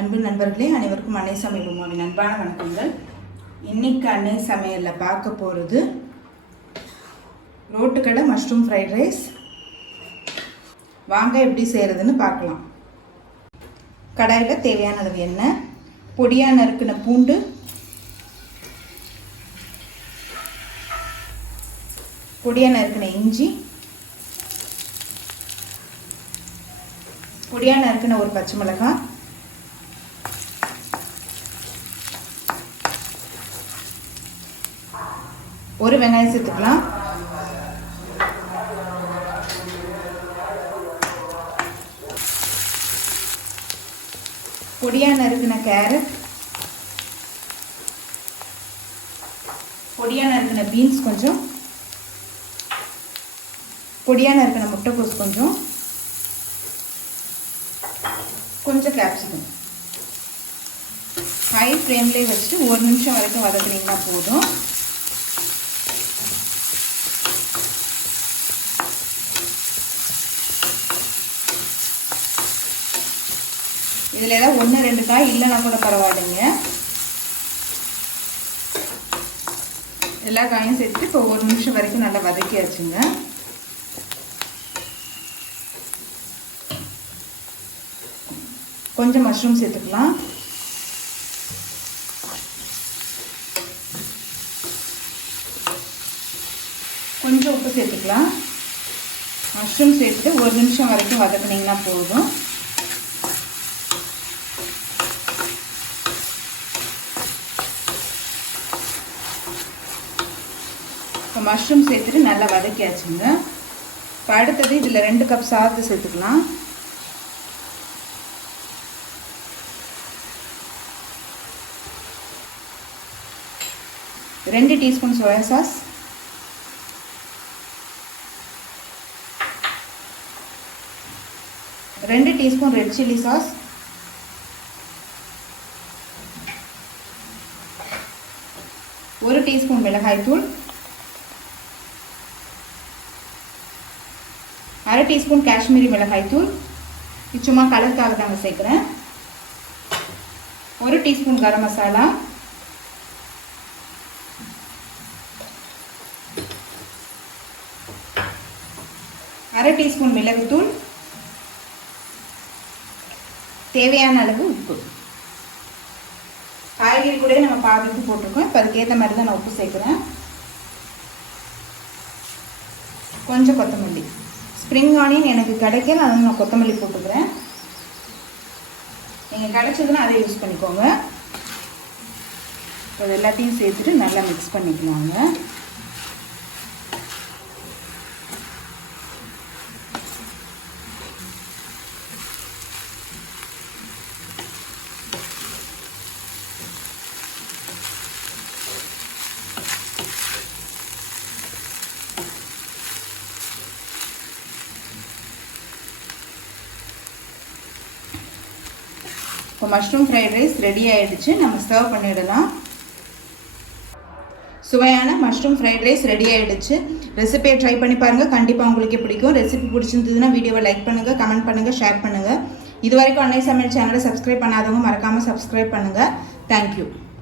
அன்பு நண்பர்களே, அனைவருக்கும் அன்னை சமையல் உமாவின் அன்பான வணக்கங்கள். இன்னைக்கு அன்னை சமையலில் பார்க்க போகிறது ரோட்டுக்கடை மஷ்ரூம் ஃப்ரைட் ரைஸ். வாங்க எப்படி செய்கிறதுன்னு பார்க்கலாம். கடாயில் தேவையான அளவு எண்ணெய், பொடியாக நறுக்கின பூண்டு, பொடியாக நறுக்கின இஞ்சி, பொடியாக நறுக்கின ஒரு பச்சை மிளகாய், ஒரு வெங்காயம் சேர்த்துக்கலாம். பொடியாக நறுக்கின கேரட், பொடியாக நறுக்கின பீன்ஸ் கொஞ்சம், பொடியாக நறுக்கின முட்டைக்கோஸ் கொஞ்சம், கொஞ்சம் கேப்சிகம். ஹை ஃப்ளேம்லேயே வச்சுட்டு 1 நிமிஷம் வரைக்கும் வதக்குனீங்கன்னா போதும். இதில் ஏதாவது 1-2 காய் இல்லைன்னா கூட பரவாயில்லைங்க. எல்லா காயும் சேர்த்துட்டு இப்போ 1 நிமிஷம் வரைக்கும் நல்லா வதக்கியாச்சுங்க. கொஞ்சம் மஷ்ரூம் சேர்த்துக்கலாம். கொஞ்சம் உப்பு சேர்த்துக்கலாம். மஷ்ரூம் சேர்த்துட்டு 1 நிமிஷம் வரைக்கும் வதக்குனீங்கன்னா போதும். இப்போ மஷ்ரூம் சேர்த்துட்டு நல்லா வதக்கியாச்சுங்க. இப்போ அடுத்தது இதில் 2 கப் சாதத்தை சேர்த்துக்கலாம். ரெண்டு teaspoon soya sauce, 2 teaspoon red chilli sauce, 1 teaspoon மிளகாய்த்தூள், 1/2 டீஸ்பூன் காஷ்மீரி மிளகாய்த்தூள், இது சும்மா கலருக்காக தாங்க சேர்க்குறேன். 1 டீஸ்பூன் கரம் மசாலா, 1/2 டீஸ்பூன் மிளகுத்தூள், தேவையான அளவு உப்பு. காய்கறி கூட நம்ம பாதி உப்பு போட்டிருக்கோம். இப்போ அதுக்கேற்ற மாதிரி தான் நான் உப்பு சேர்க்குறேன். கொஞ்சம் கொத்தமல்லி, ஸ்ப்ரிங் ஆனியன் எனக்கு கிடைக்கல, அதனால நான் கொத்தமல்லி போட்டுக்கிறேன். நீங்கள் கிடைச்சதுன்னா அதை யூஸ் பண்ணிக்கோங்க. இப்போ எல்லாத்தையும் சேர்த்துட்டு நல்லா மிக்ஸ் பண்ணிக்கலாங்க. இப்போ மஷ்ரூம் ஃப்ரைட் ரைஸ் ரெடி ஆகிடுச்சு. நம்ம சர்வ் பண்ணிடலாம். சுவையான மஷ்ரூம் ஃப்ரைட் ரைஸ் ரெடி ஆகிடுச்சு. ரெசிபியை ட்ரை பண்ணி பாருங்கள். கண்டிப்பாக உங்களுக்கு பிடிக்கும். ரெசிபி பிடிச்சிருந்ததுன்னா வீடியோவை லைக் பண்ணுங்கள், கமெண்ட் பண்ணுங்கள், ஷேர் பண்ணுங்கள். இது வரைக்கும் அன்னை சமையல் சேனலை சப்ஸ்கிரைப் பண்ணாதவங்க மறக்காமல் சப்ஸ்கிரைப் பண்ணுங்கள். தேங்க்யூ.